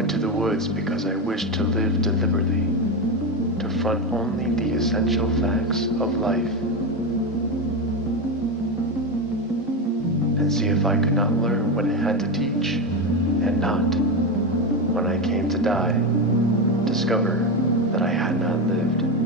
went to the woods because I wished to live deliberately, to front only the essential facts of life, and see if I could not learn what it had to teach, and not, when I came to die, discover that I had not lived.